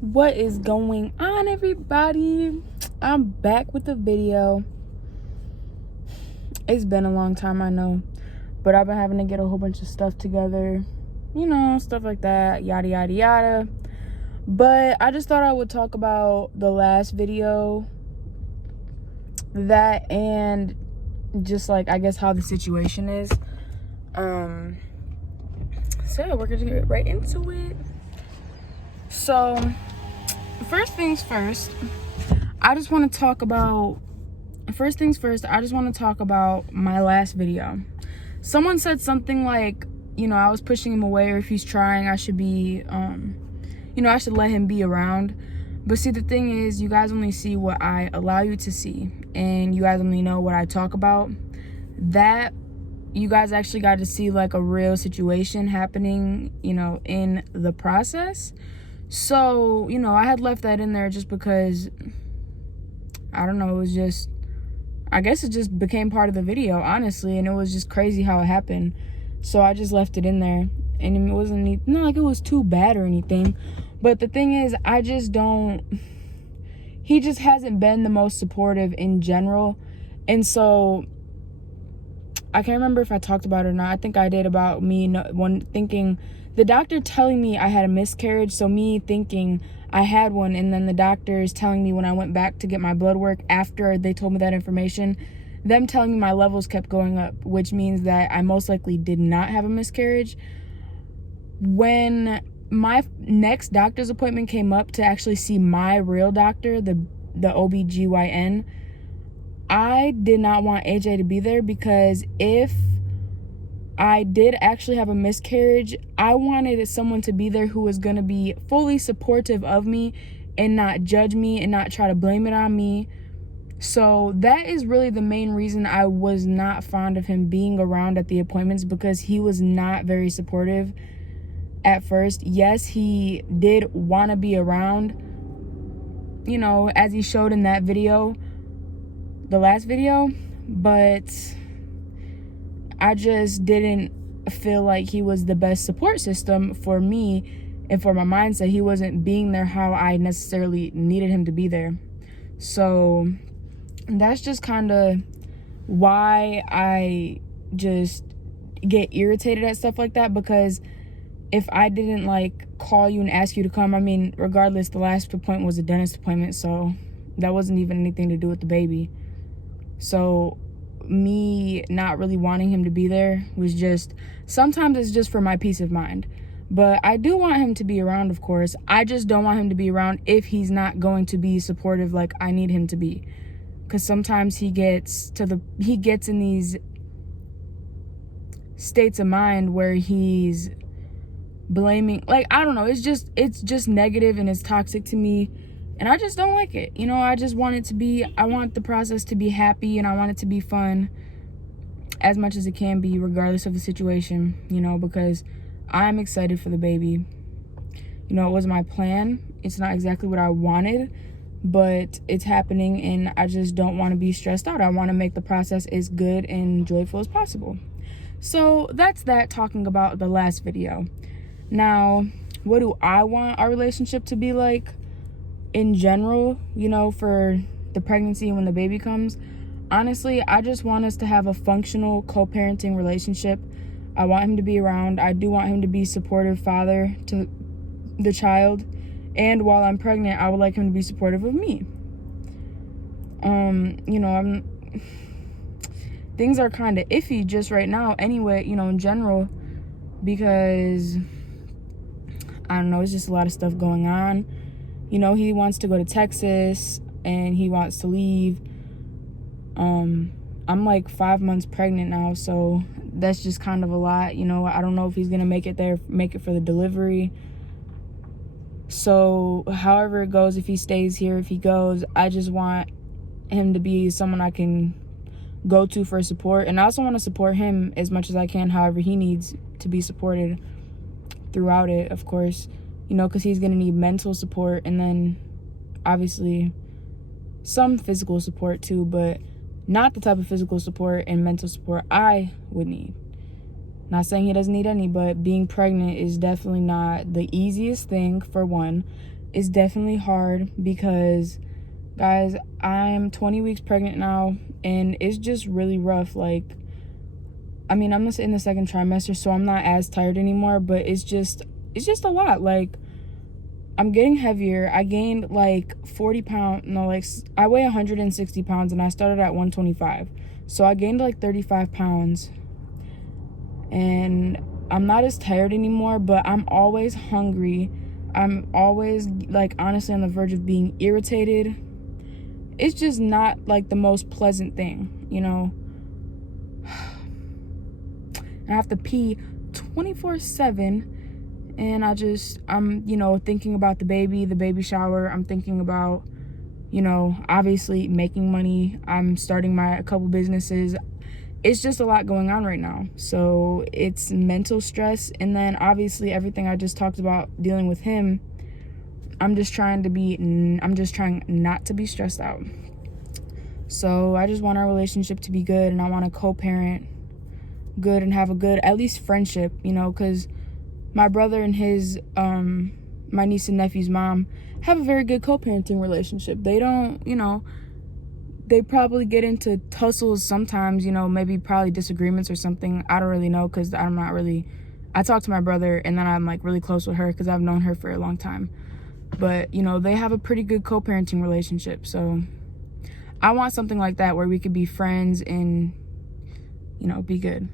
What is going on, everybody? I'm back with the video. It's been a long time, I know, but I've been having to get a whole bunch of stuff together, stuff like that, yada yada yada. But I just thought I would talk about the last video, that, and just like I guess how the situation is. So yeah, we're gonna get right into it. So first things first, I just want to talk about my last video. Someone said something like, I was pushing him away, or if he's trying, I should be, I should let him be around. But see, the thing is, you guys only see what I allow you to see, and you guys only know what I talk about. That you guys actually got to see like a real situation happening, in the process. So, I had left that in there just because, I don't know, I guess it just became part of the video, honestly, and it was just crazy how it happened. So I just left it in there, and it wasn't not like it was too bad or anything. But the thing is, he just hasn't been the most supportive in general. And so I can't remember if I talked about it or not. I think I did, about me thinking, the doctor telling me I had a miscarriage, so me thinking I had one, and then the doctors telling me when I went back to get my blood work after they told me that information, them telling me my levels kept going up, which means that I most likely did not have a miscarriage. When my next doctor's appointment came up to actually see my real doctor, the OBGYN, I did not want AJ to be there, because if I did actually have a miscarriage, I wanted someone to be there who was going to be fully supportive of me and not judge me and not try to blame it on me. So that is really the main reason I was not fond of him being around at the appointments, because he was not very supportive at first. Yes, he did want to be around, as he showed in that video, the last video, but I just didn't feel like he was the best support system for me and for my mindset. He wasn't being there how I necessarily needed him to be there. So that's just kind of why I just get irritated at stuff like that, because if I didn't call you and ask you to come, regardless, the last appointment was a dentist appointment, so that wasn't even anything to do with the baby. So me not really wanting him to be there was just, sometimes it's just for my peace of mind. But I do want him to be around, of course. I just don't want him to be around if he's not going to be supportive like I need him to be. Because sometimes he gets in these states of mind where he's blaming, I don't know, it's just negative and it's toxic to me. And I just don't like it. I just want I want the process to be happy, and I want it to be fun as much as it can be, regardless of the situation, because I'm excited for the baby. It was my plan. It's not exactly what I wanted, but it's happening, and I just don't want to be stressed out. I want to make the process as good and joyful as possible. So that's that, talking about the last video. Now, what do I want our relationship to be like in general, for the pregnancy when the baby comes? Honestly, I just want us to have a functional co-parenting relationship. I want him to be around. I do want him to be supportive father to the child. And while I'm pregnant, I would like him to be supportive of me. Things are kind of iffy just right now anyway, in general, because I don't know, it's just a lot of stuff going on. He wants to go to Texas and he wants to leave. I'm 5 months pregnant now, so that's just kind of a lot. I don't know if he's gonna make it for the delivery. So however it goes, if he stays here, if he goes, I just want him to be someone I can go to for support. And I also want to support him as much as I can, however he needs to be supported throughout it, of course. Because he's going to need mental support, and then obviously some physical support too, but not the type of physical support and mental support I would need. Not saying he doesn't need any, but being pregnant is definitely not the easiest thing, for one. It's definitely hard because, guys, I'm 20 weeks pregnant now, and it's just really rough. Like, I mean, I'm in the second trimester, so I'm not as tired anymore, but it's just a lot. Like, I'm getting heavier. I gained like 40 pounds. No, like, I weigh 160 pounds, and I started at 125. So I gained like 35 pounds. And I'm not as tired anymore, but I'm always hungry. I'm always, like, honestly on the verge of being irritated. It's just not, like, the most pleasant thing, you know? I have to pee 24/7, and I'm, you know, thinking about the baby shower. I'm thinking about, you know, obviously making money. I'm starting a couple businesses. It's just a lot going on right now. So it's mental stress, and then obviously everything I just talked about dealing with him. I'm just trying not to be stressed out. So I just want our relationship to be good, and I want to co-parent good and have a good, at least, friendship, you know, because my brother and his my niece and nephew's mom have a very good co-parenting relationship. They don't, you know, they probably get into tussles sometimes, you know, maybe probably disagreements or something. I don't really know, because I talk to my brother, and then I'm like really close with her because I've known her for a long time. But, you know, they have a pretty good co-parenting relationship. So I want something like that where we could be friends and, you know, be good.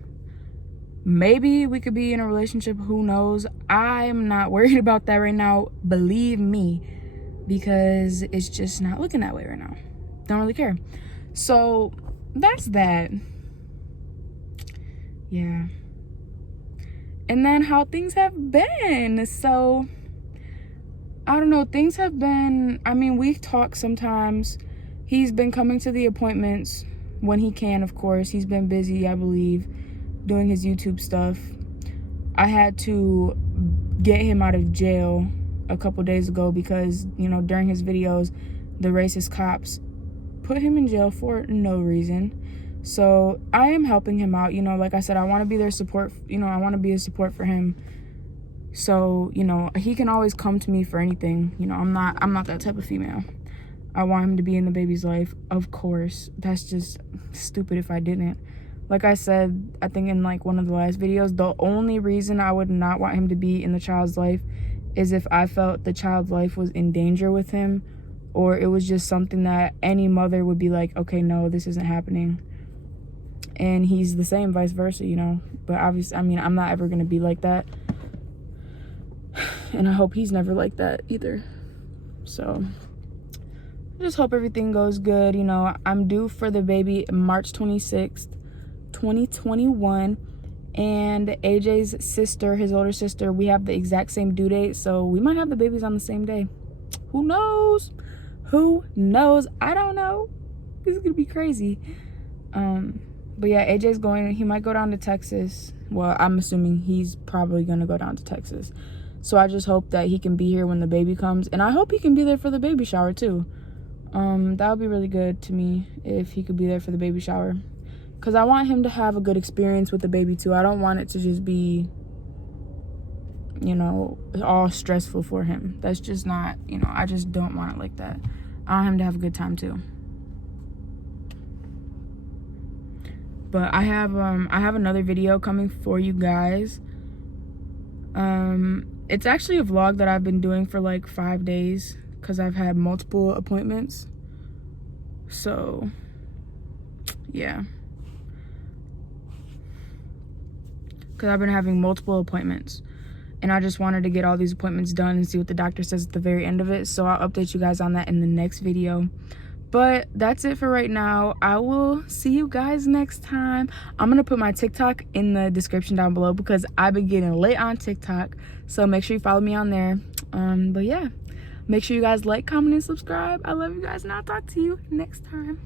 Maybe we could be in a relationship, who knows? I'm not worried about that right now, believe me, because it's just not looking that way right now. Don't really care. So that's that. Yeah. And then how things have been. So I don't know, things have been, I mean, we talk sometimes. He's been coming to the appointments when he can, of course. He's been busy, I believe, doing his YouTube stuff. I had to get him out of jail a couple days ago because, you know, during his videos, the racist cops put him in jail for no reason. So I am helping him out. You know, like I said, I want to be their support. You know, I want to be a support for him. So, you know, he can always come to me for anything. You know, I'm not that type of female. I want him to be in the baby's life, of course. That's just stupid if I didn't. Like I said, I think in like one of the last videos, the only reason I would not want him to be in the child's life is if I felt the child's life was in danger with him, or it was just something that any mother would be like, okay, no, this isn't happening. And he's the same, vice versa, you know. But obviously, I mean, I'm not ever going to be like that. And I hope he's never like that either. So I just hope everything goes good. You know, I'm due for the baby March 26th, 2021. And AJ's sister, his older sister, we have the exact same due date. So we might have the babies on the same day. Who knows? Who knows? I don't know. This is going to be crazy. But yeah, AJ's going, he might go down to Texas. Well, I'm assuming he's probably going to go down to Texas. So I just hope that he can be here when the baby comes. And I hope he can be there for the baby shower too. That would be really good to me if he could be there for the baby shower. Because I want him to have a good experience with the baby too. I don't want it to just be, you know, all stressful for him. That's just not, you know, I just don't want it like that. I want him to have a good time too. But I have another video coming for you guys. It's actually a vlog that I've been doing for like 5 days because I've had multiple appointments. So yeah, because I've been having multiple appointments, and I just wanted to get all these appointments done and see what the doctor says at the very end of it. So I'll update you guys on that in the next video. But that's it for right now. I will see you guys next time. I'm going to put my TikTok in the description down below because I've been getting lit on TikTok. So make sure you follow me on there. But yeah, make sure you guys like, comment, and subscribe. I love you guys, and I'll talk to you next time.